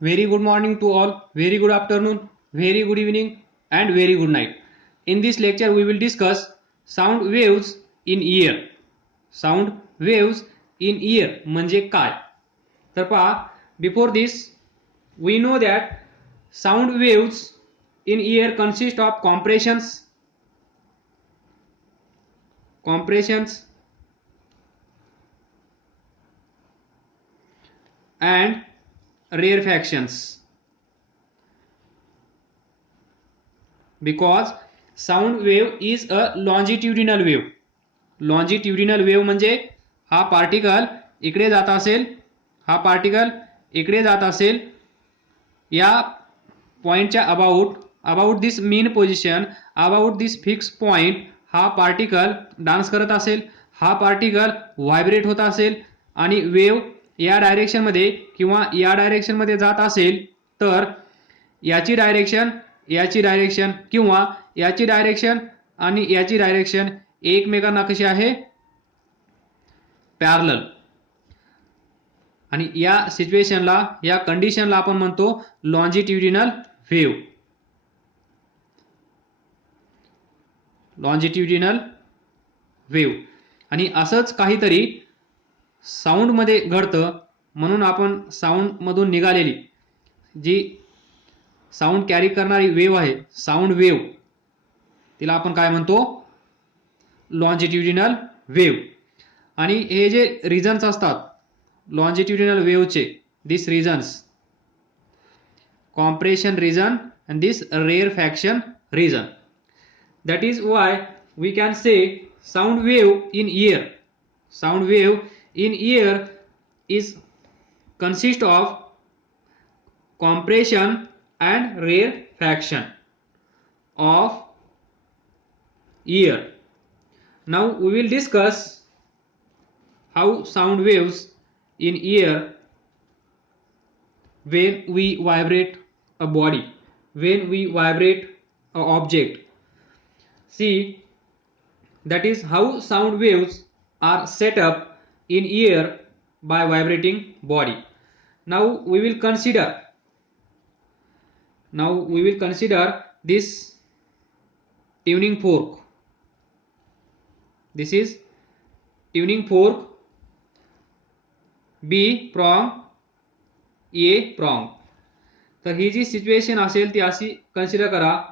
Very good morning to all, very good afternoon, very good evening, and very good night. In this lecture, we will discuss sound waves in ear. Sound waves in ear म्हणजे काय? तर पहा, before this, we know that sound waves in ear consist of compressions and rarefactions. Because sound wave is a longitudinal wave. Longitudinal wave म्हणजे हा particle इकडे जात असेल, हा पार्टिकल इकडे जात असेल, या पॉइंटच्या about this mean position, about this fix point हा पार्टिकल डान्स करत असेल, हा पार्टिकल व्हायब्रेट होत असेल आणि वेव्ह या डायरेक्शनमध्ये किंवा या डायरेक्शनमध्ये जात असेल तर याची डायरेक्शन किंवा याची डायरेक्शन आणि याची डायरेक्शन एकमेकांना कशी आहे? पॅरलल. आणि या सिच्युएशनला, या कंडिशनला आपण म्हणतो लॉन्जिट्युडिनल वेव्ह. Longitudinal wave. आणि असंच काहीतरी साऊंडमध्ये घडतं, म्हणून आपण साऊंडमधून निघालेली जी साऊंड कॅरी करणारी वेव्ह आहे, साऊंड वेव्ह, तिला आपण काय म्हणतो? Longitudinal wave. आणि हे जे रिजन्स असतात लॉन्जिट्युडिनल वेव्हचे, this regions, compression region and this rarefaction region. That is why we can say sound wave in ear. Sound wave in ear is consist of compression and rarefaction of ear. Now we will discuss how sound waves in ear when we vibrate a body, when we vibrate a object. See, that is how sound waves are set up in ear by vibrating body. Now we will consider this tuning fork. This is tuning fork, B prong, A prong. तर ही जी situation असेल ती अशी consider करा,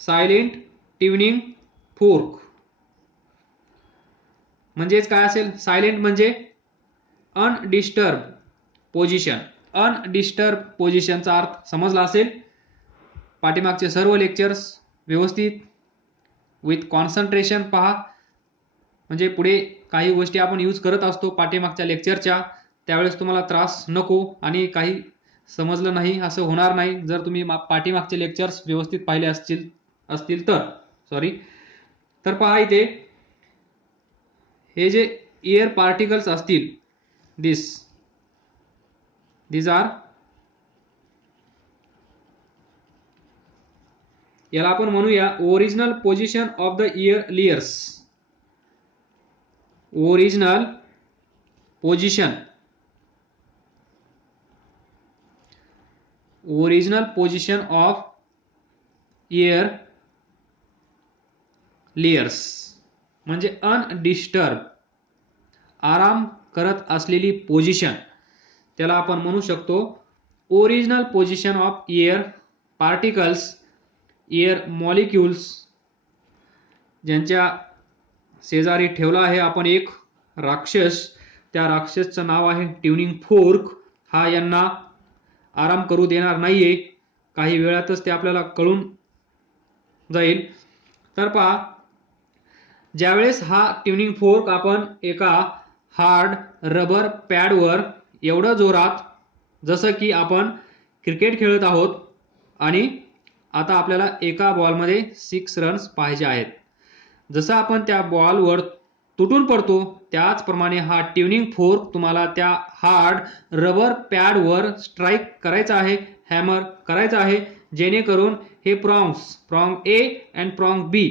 silent tuning fork. म्हणजेच काय असेल? Silent म्हणजे undisturbed position. Undisturbed पोझिशनचा अर्थ समजला असेल. पाठीमागचे सर्व लेक्चर्स व्यवस्थित विथ कॉन्सन्ट्रेशन पहा, म्हणजे पुढे काही गोष्टी आपण यूज करत असतो पाठीमागच्या लेक्चरच्या, त्यावेळेस तुम्हाला त्रास नको आणि काही समजलं नाही असं होणार नाही जर तुम्ही पाठीमागचे लेक्चर्स व्यवस्थित पाहिले असतील तर. तर पहा, इथे हे जे एअर पार्टिकल्स असतील, these आर, याला आपण म्हणूया original position of the year layers. Original position of air layers म्हणजे अनडिस्टर्ब, आराम करत असलेली पोझिशन, त्याला आपण म्हणू शकतो original position of air particles, air molecules. ज्यांच्या शेजारी ठेवला आहे आपण एक राक्षस, त्या राक्षसचं नाव आहे ट्युनिंग फोर्क. हा यांना आराम करू देणार नाहीये, काही वेळातच ते आपल्याला कळून जाईल. तर पहा, ज्यावेळेस हा ट्युनिंग फोर्क आपण एका हार्ड रबर पॅडवर एवढं जोरात, जसं की आपण क्रिकेट खेळत आहोत आणि आता आपल्याला एका बॉलमध्ये 6 रन्स पाहिजे आहेत, जसं आपण त्या बॉलवर तुटून पडतो त्याचप्रमाणे हा ट्युनिंग फोर्क तुम्हाला त्या हार्ड रबर पॅडवर स्ट्राईक करायचा आहे, हॅमर करायचा आहे, जेणेकरून हे prong A and prong B,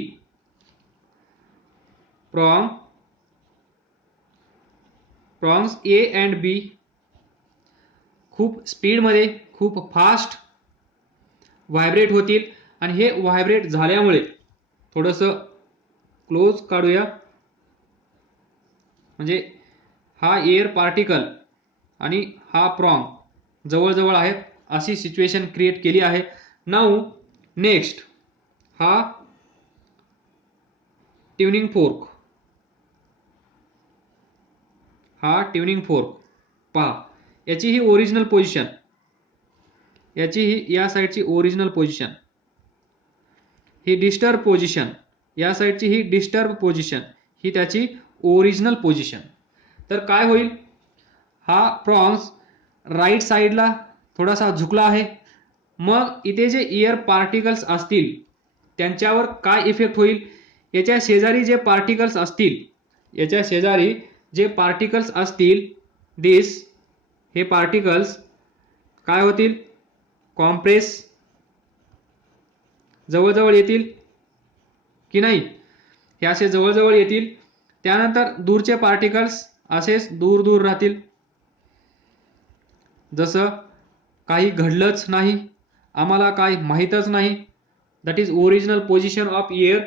prongs A and B खूप स्पीडमध्ये, खूप फास्ट व्हायब्रेट होतील आणि हे व्हायब्रेट झाल्यामुळे थोडंसं क्लोज काढूया, म्हणजे हा एअर पार्टिकल आणि हा प्रॉंग जवळजवळ आहेत अशी सिच्युएशन क्रिएट केली आहे. नाऊ नेक्स्ट हा ट्युनिंग फोर्क, हा ट्युनिंग फोर्क पहा, याची ही ओरिजिनल पोझिशन, याची ही या साईडची ओरिजिनल पोझिशन, ही डिस्टर्ब पोझिशन, या साईडची ही डिस्टर्ब पोझिशन, ही त्याची ओरिजिनल पोझिशन. तर काय होईल, हा प्रॉन्स राईट साईडला थोडासा झुकला आहे. मग इथे जे एअर पार्टिकल्स असतील त्यांच्यावर काय इफेक्ट होईल, याच्या शेजारी जे पार्टिकल्स असतील, याच्या शेजारी जे पार्टिकल्स असतील दिस, हे पार्टिकल्स काय होतील, कॉम्प्रेस जवळजवळ येतील की नाही, हे असे जवळजवळ येतील. त्यानंतर दूरचे पार्टिकल्स असेच दूर दूर राहतील, जसं काही घडलंच नाही, आम्हाला काही माहीतच नाही. That is original position of air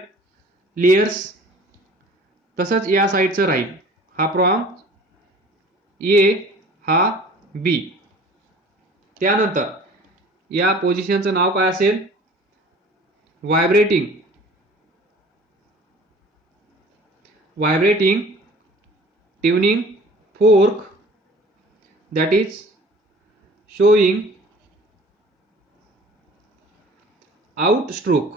layers. तसंच या साईडचं राहील, हा प्रॉंग ए, हा बी. त्यानंतर या पोझिशनचं नाव काय असेल, vibrating tuning fork, that is showing outstroke.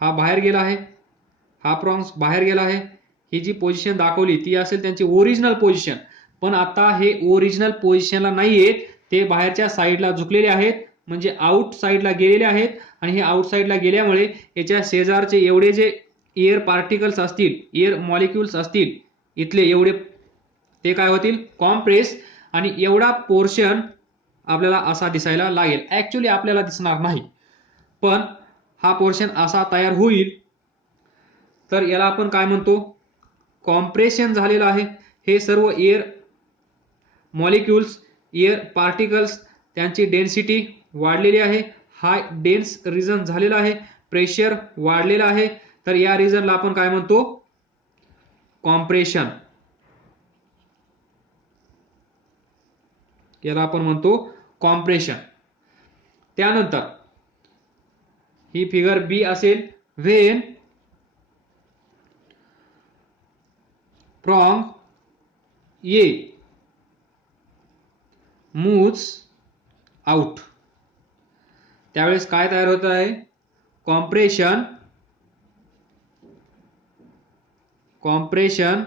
हा बाहेर गेला आहे, हा प्रॉन्स बाहेर गेला आहे. ही जी पोझिशन दाखवली ती असेल त्यांची ओरिजिनल पोझिशन, पण आता हे ओरिजिनल पोझिशनला नाही आहेत, ते बाहेरच्या साईडला झुकलेले आहेत, म्हणजे आउट साईडला गेलेले आहेत. आणि हे आउट साईडला गेल्यामुळे याच्या शेजारचे एवढे जे एअर पार्टिकल्स असतील, एअर मॉलिक्युल्स असतील इथले एवढे, ते काय होतील, कॉम्प्रेस. आणि एवढा पोर्शन आपल्याला असा दिसायला लागेल. ऍक्च्युली आपल्याला दिसणार नाही, पण हा पोर्शन असा तयार होईल. तर याला आपण काय म्हणतो, कॉम्प्रेशन झालेलं आहे. हे सर्व एअर मॉलिक्युल्स, एअर पार्टिकल्स, त्यांची डेन्सिटी वाढलेली आहे, हाय डेन्स रिजन झालेला आहे, प्रेशर वाढलेला आहे. तर या रिजनला आपण काय म्हणतो, कॉम्प्रेशन. याला आपण म्हणतो कॉम्प्रेशन. त्यानंतर ही फिगर बी असेल, व्हेन प्रॉंग ए मूव्स आउट, त्यावेळेस काय तयार होत आहे, compression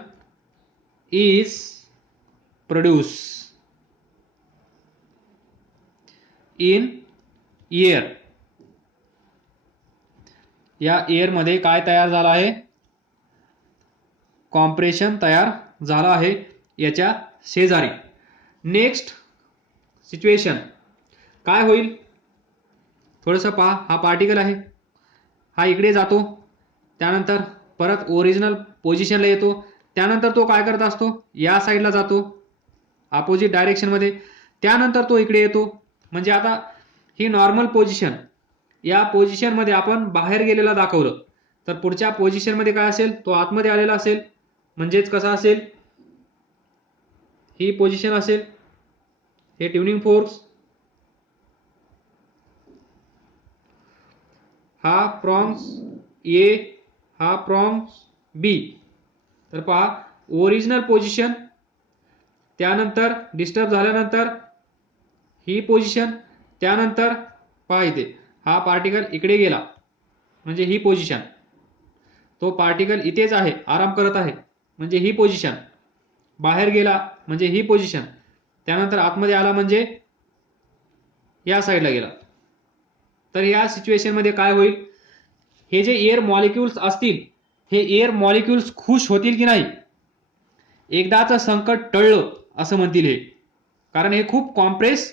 is produce in air. या एअर मध्ये काय तयार झाला आहे, कॉम्प्रेशन तयार झाला आहे याच्या शेजारी. नेक्स्ट सिच्युएशन काय होईल, थोडंसं पहा, हा पार्टिकल आहे, हा इकडे जातो, त्यानंतर परत ओरिजिनल पोझिशनला येतो. त्यानंतर तो काय करत असतो, या साईडला जातो अपोजिट डायरेक्शन मध्ये. त्यानंतर तो इकडे येतो, म्हणजे आता ही नॉर्मल पोझिशन, या पोझिशन मध्ये आपण बाहेर गेलेला दाखवलं, तर पुढच्या पोझिशन मध्ये काय असेल, तो आतमध्ये आलेला असेल. म्हणजेच कसा असेल, ही पोझिशन असेल, हे ट्युनिंग फोर्स, हा प्रॉन्स ए, हा प्रॉन्स बी. तर पहा, ओरिजिनल पोझिशन, त्यानंतर डिस्टर्ब झाल्यानंतर ही पोझिशन, त्यानंतर पहा इथे हा पार्टिकल इकडे गेला, म्हणजे ही पोझिशन, तो पार्टिकल इथेच आहे, आराम करत आहे, म्हणजे ही पोझिशन, बाहेर गेला म्हणजे ही पोझिशन, त्यानंतर आतमध्ये आला म्हणजे या साईडला गेला. तर या सिच्युएशन मध्ये काय होईल, हे जे एअर मॉलिक्युल्स असतील, हे एअर मॉलिक्युल्स खुश होतील की नाही, एकदाचं संकट टळलं असं म्हणतील हे, कारण हे खूप कॉम्प्रेस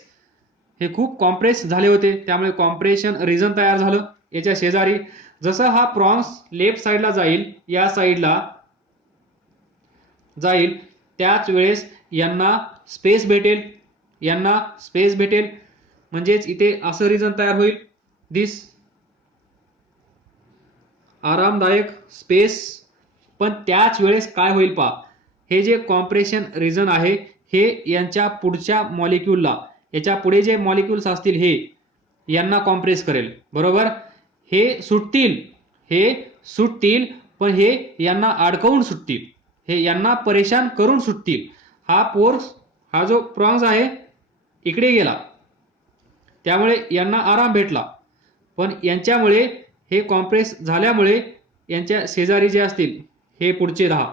झाले होते, त्यामुळे कॉम्प्रेशन रिजन तयार झालं याच्या शेजारी. जसं हा प्रॉन्स लेफ्ट साईडला जाईल, या साईडला जाईल त्याच वेळेस यांना स्पेस भेटेल, यांना स्पेस भेटेल, म्हणजेच इथे असं रिजन तयार होईल, दिस आरामदायक स्पेस. पण त्याच वेळेस काय होईल पहा, हे जे कॉम्प्रेशन रिजन आहे हे यांच्या पुढच्या मॉलिक्यूलला, याच्या पुढे जे मॉलिक्यूल्स असतील हे यांना कॉम्प्रेस करेल, बरोबर. हे सुटतील पण हे यांना अडकवून सुटतील, हे यांना परेशान करून सुटतील. हा जो प्रॉन्स आहे इकडे गेला त्यामुळे यांना आराम भेटला, पण यांच्यामुळे हे कॉम्प्रेस झाल्यामुळे यांच्या शेजारी जे असतील हे पुढचे 10,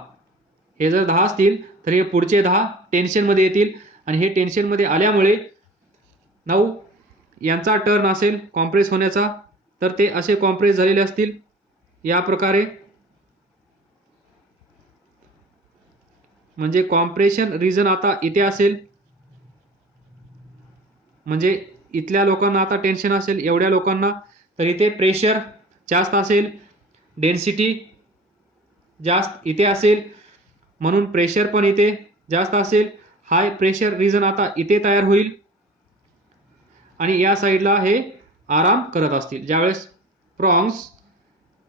हे जर 10 असतील तर हे पुढचे 10 टेन्शनमध्ये येतील आणि हे टेन्शनमध्ये आल्यामुळे 9 यांचा टर्न असेल कॉम्प्रेस होण्याचा, तर ते असे कॉम्प्रेस झालेले असतील या प्रकारे. म्हणजे कॉम्प्रेशन रिजन आता इथे असेल, म्हणजे इथल्या लोकांना आता टेन्शन असेल, एवढ्या लोकांना, तर इथे प्रेशर जास्त असेल, डेन्सिटी जास्त इथे असेल, म्हणून प्रेशर पण इथे जास्त असेल. हाय प्रेशर रिजन आता इथे तयार होईल आणि या साईडला हे आराम करत असतील. ज्यावेळेस प्रॉन्स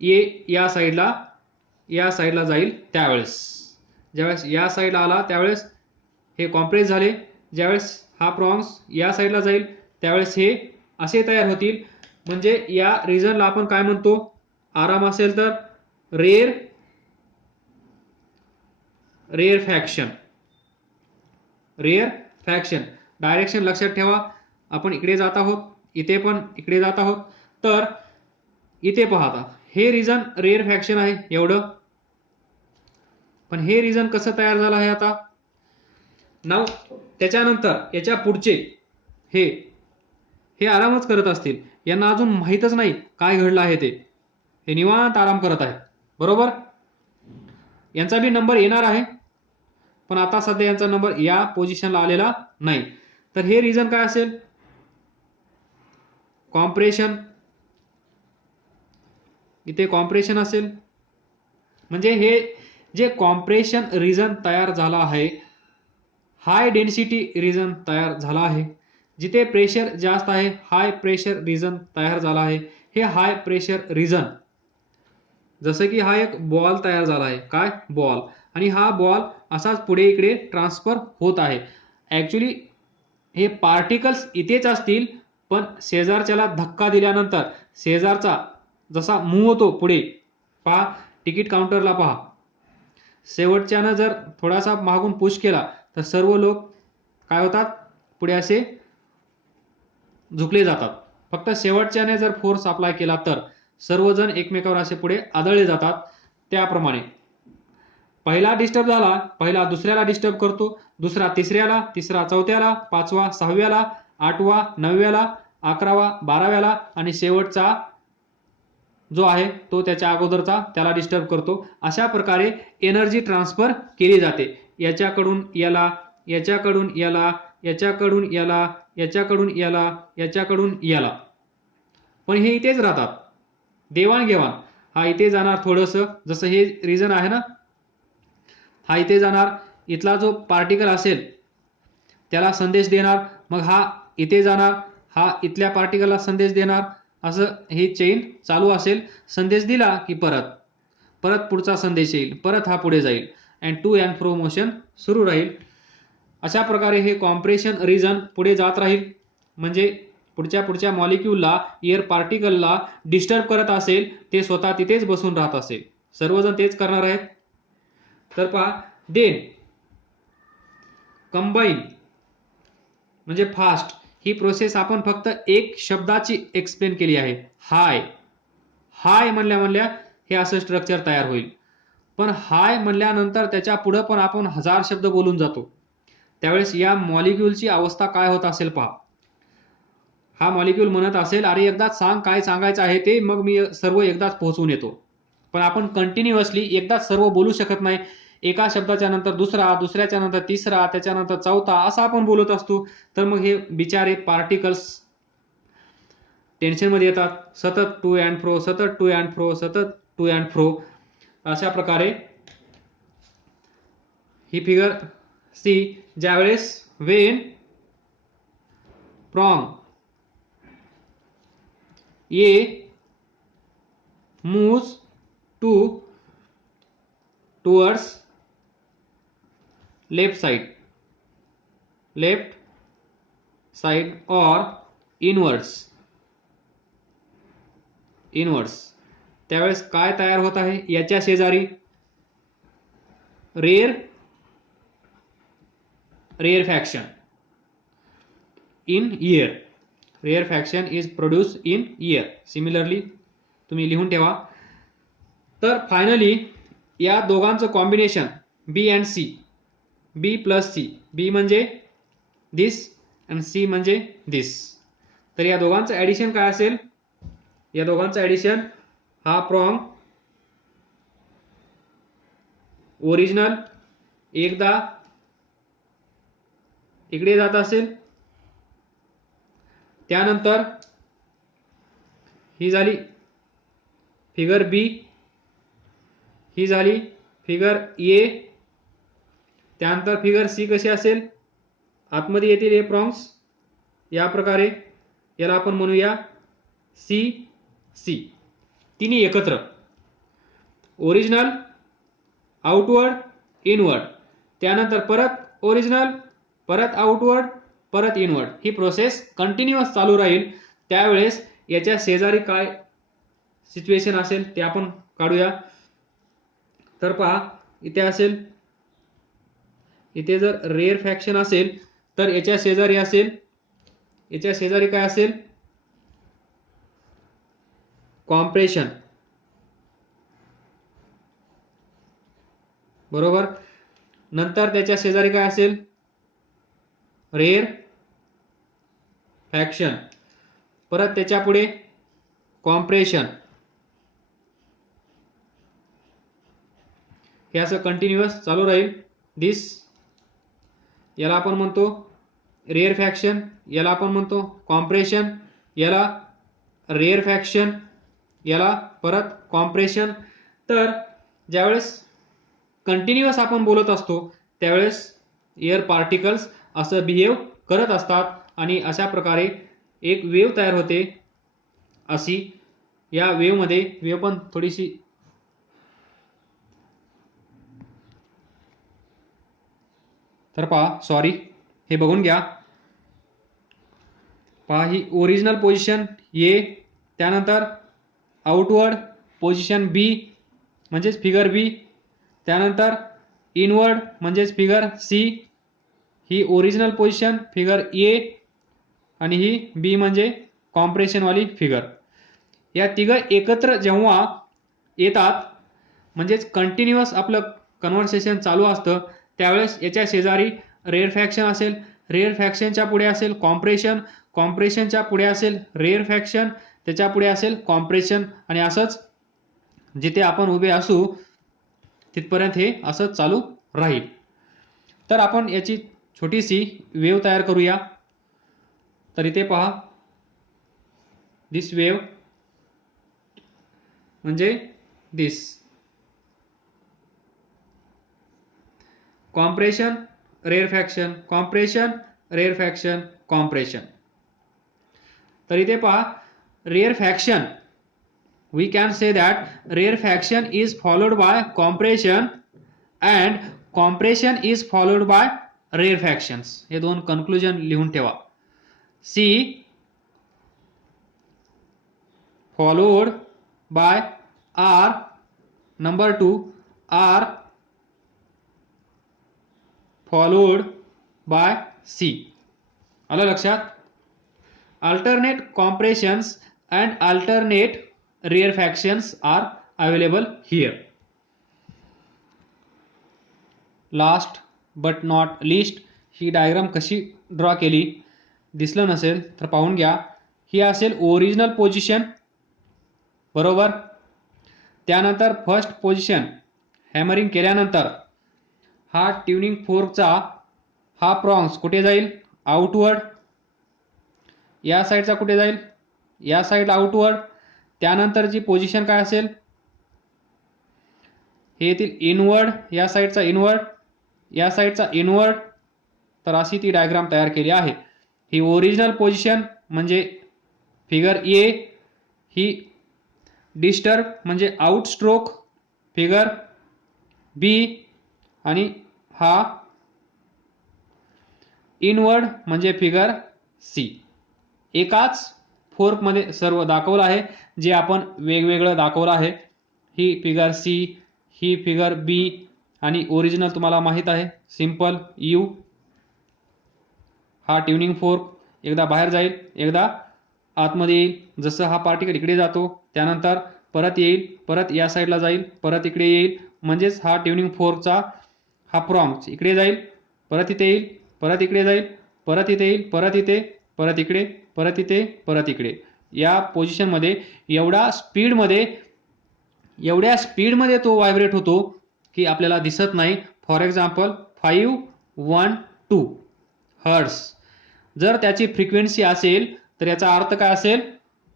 या साईडला जाईल त्यावेळेस, ज्यावेळेस या साईडला आला त्यावेळेस हे कॉम्प्रेस झाले, ज्यावेळेस हा प्रॉन्स या साईडला जाईल त्यावेळेस हे असे तयार होतील. म्हणजे या रिजनला आपण काय म्हणतो, आराम असेल तर रेअर फॅक्शन. डायरेक्शन लक्षात ठेवा, आपण इकडे जात आहोत, इथे पण इकडे जात आहोत, तर इथे पाहता हे रिजन रेअर फॅक्शन आहे एवढं. पण हे रिजन कसं तयार झालं आहे आता, त्याच्यानंतर याच्या पुढचे हे आरामच करत असतील, यांना अजून माहीतच नाही काय घडलं आहे ते, हे निवांत आराम करत आहेत, बरोबर. यांचा बी नंबर येणार आहे पण आता सध्या यांचा नंबर या पोझिशनला आलेला नाही. तर हे रिजन काय असेल, कॉम्प्रेशन. इथे कॉम्प्रेशन असेल, म्हणजे हे जे कॉम्प्रेशन रिजन तयार झाला आहे, हाय डेन्सिटी रिजन तयार झाला आहे. जिथे प्रेशर जास्त आहे हाय प्रेशर रिजन तयार झाला आहे. हे हाय प्रेशर रिजन, जसं की हा एक बॉल तयार झाला आहे, काय बॉल, आणि हा बॉल असाच पुढे इकडे ट्रान्सफर होत आहे. ऍक्च्युली हे पार्टिकल्स इथेच असतील, पण शेजारच्याला धक्का दिल्यानंतर शेजारचा जसा मूव्ह होतो पुढे, पहा तिकीट काउंटरला पहा, शेवटच्यानं जर थोडासा मागून पुश केला तर सर्व लोक काय होतात, पुढे असे झुकले जातात. फक्त शेवटच्याने जर फोर्स अप्लाय केला तर सर्वजण एकमेकावर असे पुढे आदळले जातात. त्याप्रमाणे पहिला डिस्टर्ब झाला, पहिला दुसऱ्याला डिस्टर्ब करतो, दुसरा तिसऱ्याला, तिसरा चौथ्याला, पाचवा सहाव्याला, आठवा नवव्याला, 11वा 12व्याला आणि शेवटचा जो आहे तो त्याच्या अगोदरचा त्याला डिस्टर्ब करतो. अशा प्रकारे एनर्जी ट्रान्सफर केली जाते, याच्याकडून याला, याच्याकडून याला, याच्याकडून याला, याच्याकडून याला, याच्याकडून याला. पण हे इथेच राहतात, देवाणघेवाण. हा इथे जाणार थोडंसं, जसं हे रिजन आहे ना, हा इथे जाणार, इथला जो पार्टिकल असेल त्याला संदेश देणार, मग हा इथे जाणार, हा इथल्या पार्टिकलला संदेश देणार, असं ही चेन चालू असेल. संदेश दिला की परत पुढचा संदेश येईल, परत हा पुढे जाईल, and to and fro motion सुरू राहील. अशा प्रकारे हे कॉम्प्रेशन रिजन पुढे जात राहील. म्हणजे पुढच्या मॉलिक्यूलला, एअर पार्टिकलला डिस्टर्ब करत असेल, ते स्वतः तिथेच बसून राहत असेल, सर्वजण तेच करणार आहेत. तर पहा, देन कंबाईन म्हणजे फास्ट. ही प्रोसेस आपण फक्त एक शब्दाची एक्सप्लेन केली आहे, हाय म्हणल्या हे असं स्ट्रक्चर तयार होईल. पण हाय म्हणल्यानंतर त्याच्या पुढे पण आपण 1000 शब्द बोलून जातो, त्यावेळेस या मॉलिक्यूलची अवस्था काय होत असेल पहा. हा मॉलिक्यूल म्हणत असेल, अरे एकदाच सांग काय सांगायचं आहे ते, मग मी सर्व एकदाच पोहोचून येतो. पण आपण कंटिन्युअसली एकदाच सर्व बोलू शकत नाही, एका शब्दाच्या नंतर दुसरा, दुसऱ्याच्या नंतर तिसरा, त्याच्यानंतर चौथा, असा आपण बोलत असतो. तर मग हे बिचारे पार्टिकल्स टेन्शनमध्ये येतात, सतत टू अँड फ्रो, सतत टू अँड फ्रो, सतत टू अँड फ्रो. अशा प्रकारे ही फिगर सी, ज्यावेळेस Wien prong A moves towards left side or inwards, त्यावेळेस काय तयार होत आहे, याच्या शेजारी rear faction in ear, rear faction is produced in ear. Similarly तुम्ही लिहून ठेवा. तर फायनली या दोघांचं combination B and C, B plus C, B म्हणजे दिस आणि सी म्हणजे दिस, तर या दोघांचं ऍडिशन काय असेल, या दोघांचं ऍडिशन हा प्रॉंग ओरिजिनल एकदा इकडे जात असेल, त्यानंतर ही झाली फिगर बी, ही झाली फिगर ए, त्यानंतर फिगर सी कशी असेल, आतमध्ये येतील हे प्रॉंग्स या प्रकारे, याला आपण म्हणूया सी सी, तिन्ही एकत्र ओरिजिनल आउटवर्ड इनवर्ड, त्यानंतर परत ओरिजिनल, परत आउटवर्ड, परत इनवर्ड, ही प्रोसेस कंटिन्युअस चालू राहील. त्यावेळेस याच्या शेजारी काय सिच्युएशन असेल ते आपण काढूया. तर पहा इथे असेल, इथे जर रेअर फॅक्शन असेल तर याच्या शेजारी असेल, याच्या शेजारी काय असेल, कॉम्प्रेशन, बरोबर. नंतर त्याच्या शेजारी काय असेल, रेअर फॅक्शन, परत त्याच्या पुढे कॉम्प्रेशन, हे असं कंटिन्युअस चालू राहील. दिस याला आपण म्हणतो रेअर फॅक्शन, याला आपण म्हणतो कॉम्प्रेशन, याला रेअर फॅक्शन, याला परत कॉम्प्रेशन. तर ज्यावेळेस कंटिन्युअस आपण बोलत असतो त्यावेळेस एअर पार्टिकल्स असं बिहेव करत असतात आणि अशा प्रकारे एक वेव्ह तयार होते. अशी या वेव्ह मध्ये, वेव्ह पण थोडीशी तर पहा, सॉरी, हे बघून घ्या. पहा ही ओरिजिनल पोझिशन ए, त्यानंतर आउटवर्ड पोझिशन बी म्हणजेच फिगर बी, त्यानंतर इनवर्ड म्हणजेच फिगर सी, ही ओरिजिनल पोझिशन फिगर ए आणि ही बी म्हणजे कॉम्प्रेशन वाली फिगर. या तिघं एकत्र जेव्हा येतात म्हणजेच कंटिन्युअस आपलं कन्व्हर्सेशन चालू असतं, त्यावेळेस याच्या शेजारी रेअर फॅक्शन असेल, रेअर फॅक्शनच्या पुढे असेल कॉम्प्रेशन, कॉम्प्रेशनच्या पुढे असेल रेअर फॅक्शन, त्याच्या पुढे असेल कॉम्प्रेशन, आणि असंच जिथे आपण उभे असू तिथपर्यंत हे असं चालू राहील. तर आपण याची छोटीशी वेव्ह तयार करूया. तर इथे पहा, दिस वेव्ह म्हणजे this, compression rarefaction, compression rarefaction, compression. तर इथे पहा rarefaction, we can say that rear faction is followed by compression and compression is followed by rear factions. हे दोन कन्क्लुजन लिहून ठेवा. C followed by R, number 2 R followed by C. आलं लक्षात. alternate compressions and alternate rear factions are available here. Last but not least, he diagram कशी draw केली दिसलं नसेल तर पाहून घ्या. ही असेल ओरिजिनल पोझिशन, बरोबर. त्यानंतर फर्स्ट पोझिशन हॅमरिंग केल्यानंतर हा ट्युनिंग फोर्कचा हा प्रॉंग्स कुठे जाईल, आउटवर्ड. या साईडचा कुठे जाईल, या साईड आउटवर्ड. त्यानंतरची पोझिशन काय असेल, हे येतील इनवर्ड, या साईडचा इनवर्ड. या साईडचा इनवर्ड, तर अशी ती डायग्राम तयार केली आहे. ही ओरिजिनल पोझिशन म्हणजे फिगर ए, ही डिस्टर्ब म्हणजे आउट स्ट्रोक फिगर बी, आणि हा इनवर्ड म्हणजे फिगर सी. एकाच फोर्कमध्ये सर्व दाखवलं आहे, जे आपण वेगवेगळं दाखवलं आहे. ही फिगर सी, ही फिगर बी, आणि ओरिजिनल तुम्हाला माहित आहे सिंपल यू. हा ट्युनिंग फोर्क एकदा बाहेर जाईल, एकदा आतमध्ये येईल. जसं हा पार्टिकल इकडे जातो त्यानंतर परत येईल, परत या साईडला जाईल, परत इकडे येईल. म्हणजेच हा ट्युनिंग फोर्कचा हा प्रॉन्ग इकडे जाईल, परत इथे येईल, परत इकडे जाईल, परत इथे येईल, परत इथे, परत इकडे, परत इथे, परत इकडे. या पोझिशनमध्ये एवढ्या स्पीडमध्ये तो व्हायब्रेट होतो की आपल्याला दिसत नाही. फॉर एक्झाम्पल 512 हर्ट्स जर त्याची फ्रिक्वेन्सी असेल तर याचा अर्थ काय असेल,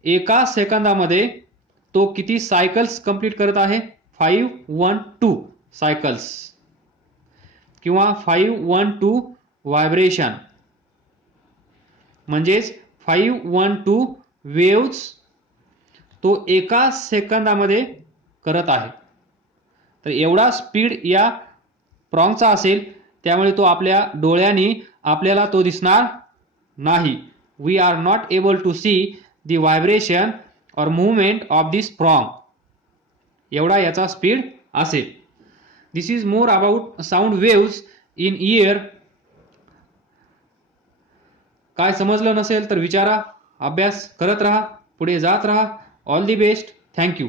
एका सेकंदामध्ये तो किती सायकल्स कंप्लीट करत आहे, 512 सायकल्स किंवा 512 व्हायब्रेशन, म्हणजेच 512 वेव्स तो एका सेकंदामध्ये करत आहे. तर एवढा स्पीड या प्रॉन्गचा असेल, त्यामुळे तो आपल्या डोळ्यांनी आपल्याला तो दिसणार नाही. We are not able to see the vibration और मूवमेंट ऑफ दिस प्रॉन्ग. एवढा याचा स्पीड असेल. This is more about sound waves in ear. काय समजलं नसेल तर विचारा, अभ्यास करत राहा, पुढे जात राहा. All the best. थँक्यू.